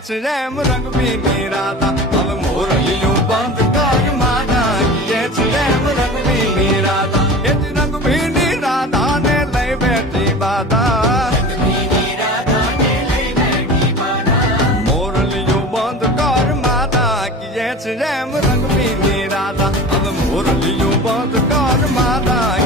છે એમ રંગ ભીની રાધા હવે મોરલીયું બંધ કર માતા કીએ છે એમ રંગ ભીની રાધા એ જ રંગ ભીની રાધા ને લઈ બેઠી બાધા મોરલીયું બંધ કર માતા કીએ છે એમ રંગ ભીની રાધા હવે મોરલીયું બંધ કર માતા